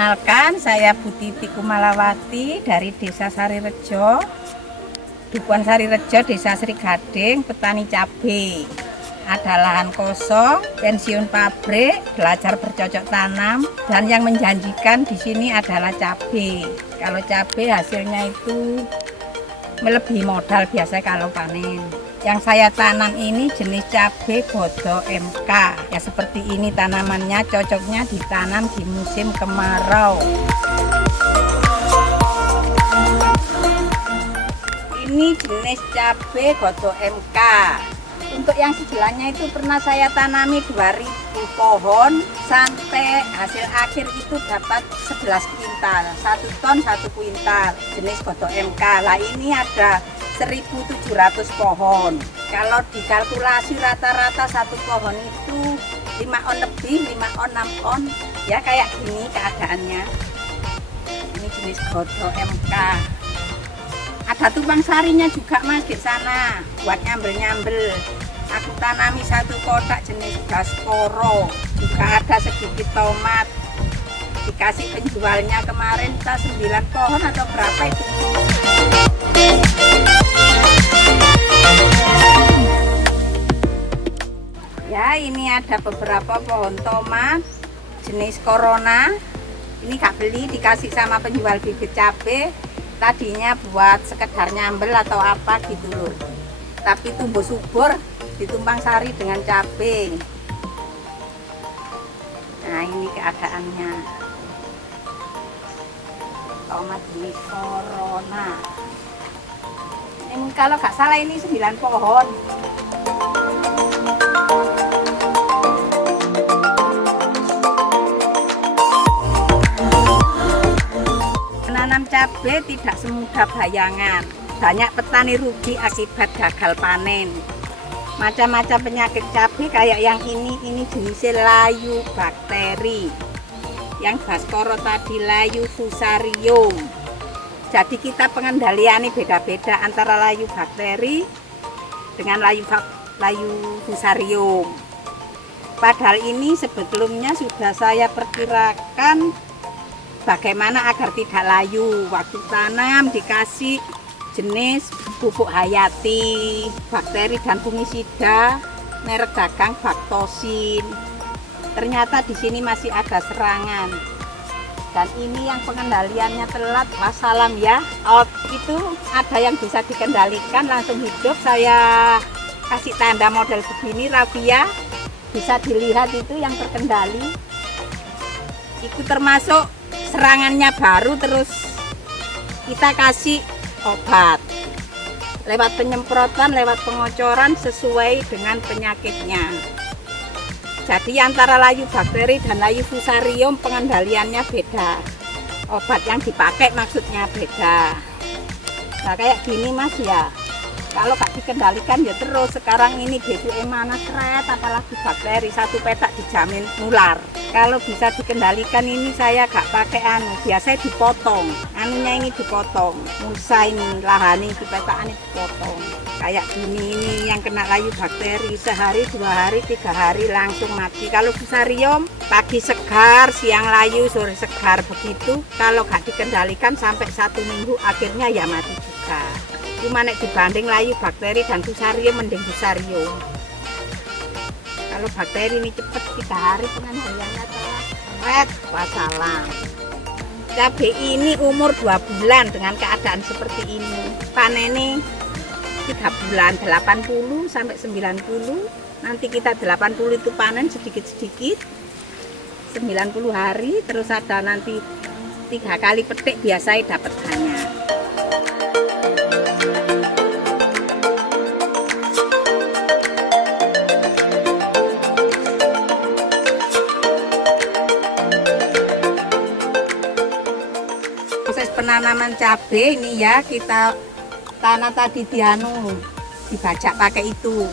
Perkenalkan, saya Bu Titi Kumalawati dari Desa Sarirejo, Dukuhan Sarirejo, Desa Sri Gading, petani cabai. Ada lahan kosong, pensiun pabrik, belajar bercocok tanam, dan yang menjanjikan di sini adalah cabai. Kalau cabai hasilnya itu melebihi modal biasa kalau panen. Yang saya tanam ini jenis cabai Bodo MK. Ya seperti ini tanamannya, cocoknya ditanam di musim kemarau. Ini jenis cabai Bodo MK. Untuk yang sebelahnya itu pernah saya tanami 2000 pohon sampai hasil akhir itu dapat 11 kuintal, 1 ton 1 kuintal jenis Bodo MK. Lah ini ada 1.700 pohon. Kalau dikalkulasi rata-rata satu pohon itu 5 on lebih, 5 on, 6 on. Ya kayak gini keadaannya. Ini jenis Bodo MK. Ada tumpang sarinya juga Mas di sana buat nyambel-nyambel. Aku tanami 1 kotak jenis Gasporo. Juga ada sedikit tomat. Dikasih penjualnya kemarin kita 9 pohon atau berapa itu. Ya, ini ada beberapa pohon tomat jenis Corona. Ini gak beli, dikasih sama penjual bibit cabai. Tadinya buat sekedar nyambel atau apa gitu loh. Tapi tumbuh subur, ditumpang sari dengan cabai. Nah, ini keadaannya. Tomat jenis Corona. Ini kalau nggak salah ini 9 pohon. Menanam cabai tidak semudah bayangan. Banyak petani rugi akibat gagal panen. Macam-macam penyakit cabai kayak yang ini jenisnya layu bakteri. Yang Gasporo tadi layu fusarium. Jadi kita pengendaliannya beda-beda antara layu bakteri dengan layu fusarium. Padahal ini sebelumnya sudah saya perkirakan bagaimana agar tidak layu. Waktu tanam dikasih jenis pupuk hayati, bakteri dan fungisida, merek dagang Baktosin. Ternyata di sini masih ada serangan. Dan ini yang pengendaliannya telat, wassalam ya. Itu ada yang bisa dikendalikan langsung hidup. Saya kasih tanda model begini, rafia. Bisa dilihat itu yang terkendali. Itu termasuk serangannya baru, terus kita kasih obat. Lewat penyemprotan, lewat pengocoran sesuai dengan penyakitnya. Jadi antara layu bakteri dan layu fusarium pengendaliannya beda. Obat yang dipakai maksudnya beda. Nah kayak gini Mas ya. Kalau gak dikendalikan ya terus. Sekarang ini BBM mana seret, apalagi bakteri, 1 petak dijamin nular. Kalau bisa dikendalikan ini saya gak pakai biasanya dipotong. Anunya ini dipotong. Musa ini, lahan ini dipetak ini dipotong. Kayak gini ini yang kena layu bakteri sehari, 2 hari, 3 hari langsung mati. Kalau fusarium pagi segar, siang layu, sore segar begitu. Kalau gak dikendalikan sampai 1 minggu akhirnya ya mati juga. Cuma nek dibanding layu bakteri dan fusarium mending fusarium. Kalau bakteri ini cepet 3 hari pengendaliannya telat, wassalam. Cabai ini umur 2 bulan dengan keadaan seperti ini. Panennya 3 bulan, 80 sampai 90. Nanti kita 80 itu panen sedikit-sedikit. 90 hari, terus ada nanti 3 kali petik biasanya dapat banyak. Proses penanaman cabai ini ya, kita tanah tadi dibajak pakai itu.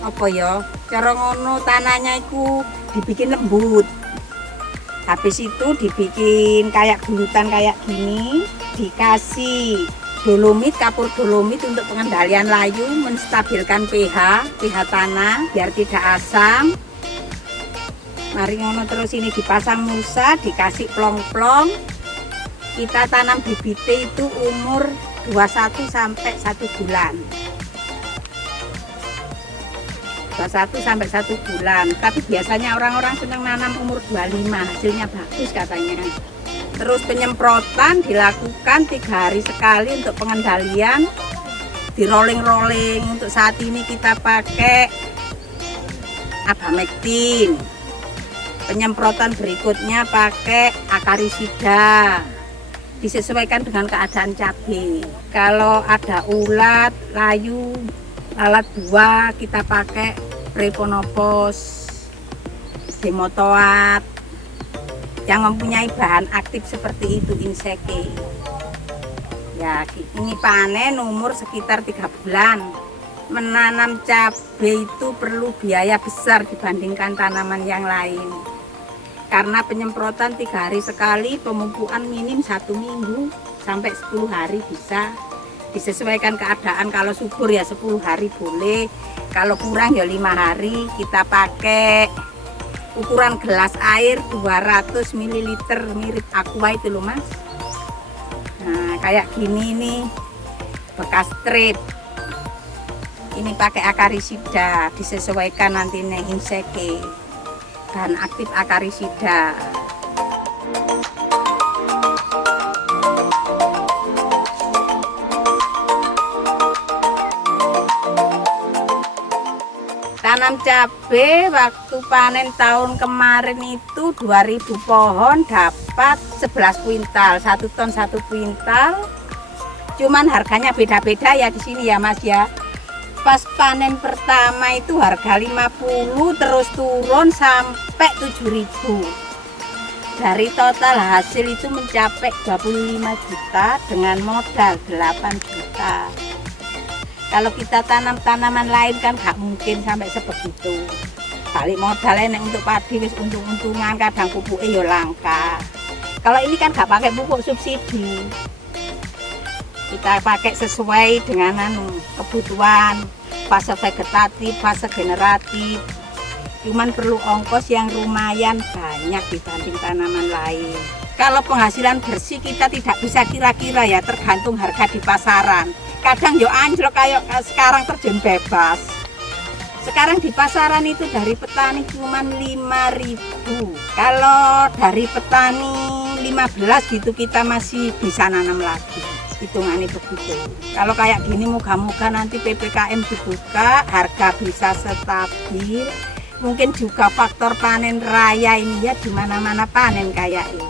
Apa ya? Cara ngono tanahnya itu dibikin lembut. Habis itu dibikin kayak gulutan kayak gini, dikasih dolomit, kapur dolomit untuk pengendalian layu, menstabilkan pH tanah biar tidak asam. Mari ngono terus ini dipasang mulsa, dikasih plong-plong. Kita tanam bibitnya itu umur 21 sampai 1 bulan. 21 sampai 1 bulan. Tapi biasanya orang-orang senang nanam umur 25, hasilnya bagus katanya. Terus penyemprotan dilakukan 3 hari sekali untuk pengendalian. Di rolling-rolling. Untuk saat ini kita pakai Abamectin. Penyemprotan berikutnya pakai Akarisida. Disesuaikan dengan keadaan cabai. Kalau ada ulat, layu, lalat buah, kita pakai Preponopos, Demotoat yang mempunyai bahan aktif seperti itu, Inseke. Ya, ini panen umur sekitar 3 bulan. Menanam cabai itu perlu biaya besar dibandingkan tanaman yang lain. Karena penyemprotan 3 hari sekali, pemupukan minim 1 minggu sampai 10 hari bisa. Disesuaikan keadaan, kalau subur ya 10 hari boleh, kalau kurang ya 5 hari. Kita pakai ukuran gelas air 200 ml, mirip aqua itu loh mas. Nah kayak gini nih bekas strip, ini pakai Akarisida, disesuaikan nanti nih Inseke, bahan aktif Akarisida. Tanam cabai waktu panen tahun kemarin itu 2000 pohon dapat 11 kuintal, 1 ton 1 kuintal. Cuman harganya beda-beda ya di sini ya Mas ya. Pas panen pertama itu harga 50, terus turun sampai 7.000. Dari total hasil itu mencapai 25 juta dengan modal 8 juta. Kalau kita tanam tanaman lain kan gak mungkin sampai sebegitu. Balik modal enek untuk padi wis untung-untungan, kadang pupuknya ya langka. Kalau ini kan gak pakai pupuk subsidi. Kita pakai sesuai dengan kebutuhan, fase vegetatif, fase generatif. Cuman perlu ongkos yang lumayan banyak dibanding tanaman lain. Kalau penghasilan bersih kita tidak bisa kira-kira ya, tergantung harga di pasaran. Kadang yo anjlok kayak sekarang terjun bebas. Sekarang di pasaran itu dari petani cuma 5.000. Kalau dari petani 15 gitu kita masih bisa nanam lagi. Hitungannya begitu. Kalau kayak gini moga-moga nanti PPKM dibuka, harga bisa stabil. Mungkin juga faktor panen raya ini ya, di mana-mana panen kayak ini.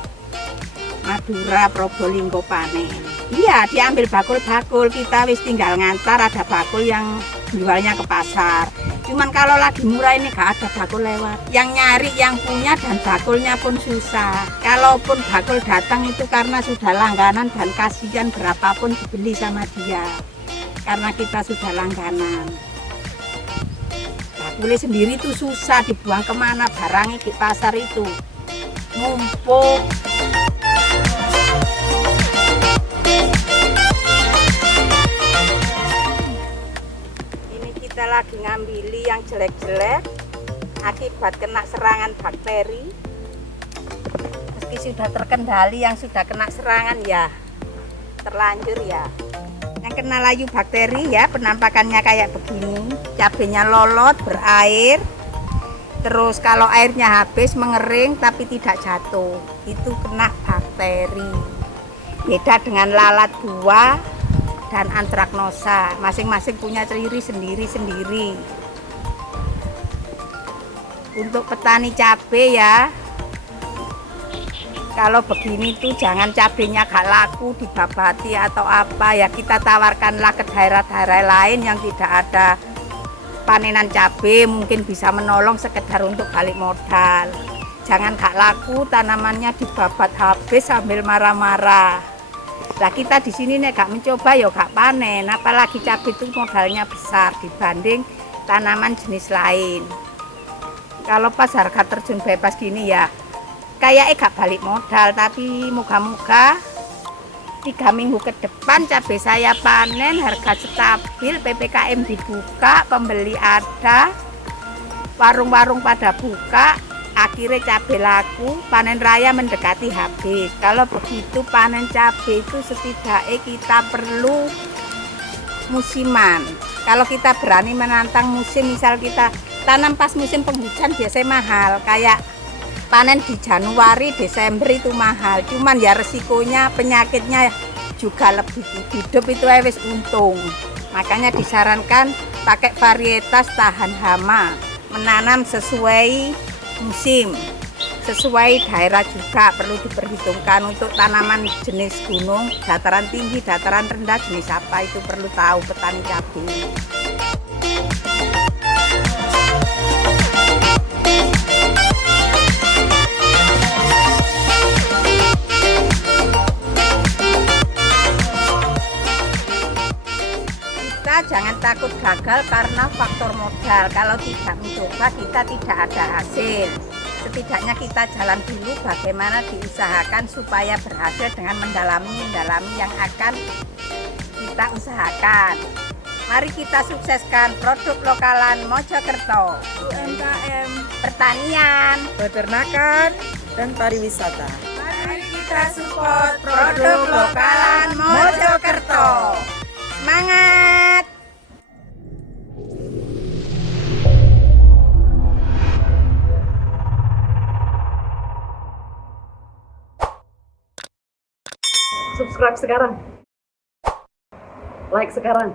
Madura, Probolinggo panen. Iya, diambil bakul-bakul, kita wis tinggal ngantar, ada bakul yang jualnya ke pasar. Cuman kalau lagi murah ini gak ada bakul lewat. Yang nyari yang punya dan bakulnya pun susah. Kalaupun bakul datang itu karena sudah langganan dan kasihan berapapun dibeli sama dia. Karena kita sudah langganan. Bakulnya sendiri itu susah, dibuang kemana barangnya di pasar itu. Numpuk. Kita lagi ngambil yang jelek-jelek akibat kena serangan bakteri. Meski sudah terkendali, yang sudah kena serangan ya terlanjur ya. Yang kena layu bakteri ya penampakannya kayak begini, cabenya lolot, berair. Terus kalau airnya habis mengering tapi tidak jatuh, itu kena bakteri. Beda dengan lalat buah dan antraknosa, masing-masing punya ciri sendiri-sendiri. Untuk petani cabai ya, kalau begini tuh jangan cabainya gak laku dibabati atau apa ya, kita tawarkanlah ke daerah-daerah lain yang tidak ada panenan cabai, mungkin bisa menolong sekedar untuk balik modal. Jangan gak laku tanamannya dibabat habis sambil marah-marah. Nah kita di sini nih gak mencoba ya gak panen, apalagi cabai itu modalnya besar dibanding tanaman jenis lain. Kalau pas harga terjun bebas gini ya kayaknya gak balik modal, tapi moga-moga 3 minggu ke depan cabai saya panen, harga stabil, PPKM dibuka, pembeli ada, warung-warung pada buka, akhirnya cabai laku, panen raya mendekati habis. Kalau begitu panen cabai itu setidaknya kita perlu musiman. Kalau kita berani menantang musim, misal kita tanam pas musim penghujan biasanya mahal, kayak panen di Januari, Desember itu mahal. Cuman ya resikonya penyakitnya juga lebih hidup itu wis untung. Makanya disarankan pakai varietas tahan hama, menanam sesuai musim, sesuai daerah juga perlu diperhitungkan. Untuk tanaman jenis gunung, dataran tinggi, dataran rendah jenis apa itu perlu tahu petani cabai. Kita jangan takut gagal karena faktor modal. Kalau tidak mencoba kita tidak ada hasil. Setidaknya kita jalan dulu bagaimana diusahakan supaya berhasil dengan mendalami yang akan kita usahakan. Mari kita sukseskan produk lokalan Mojokerto. UMKM, Pertanian, peternakan, dan pariwisata. mari kita support produk lokalan Mojokerto. Semangat! Subscribe sekarang. Like sekarang.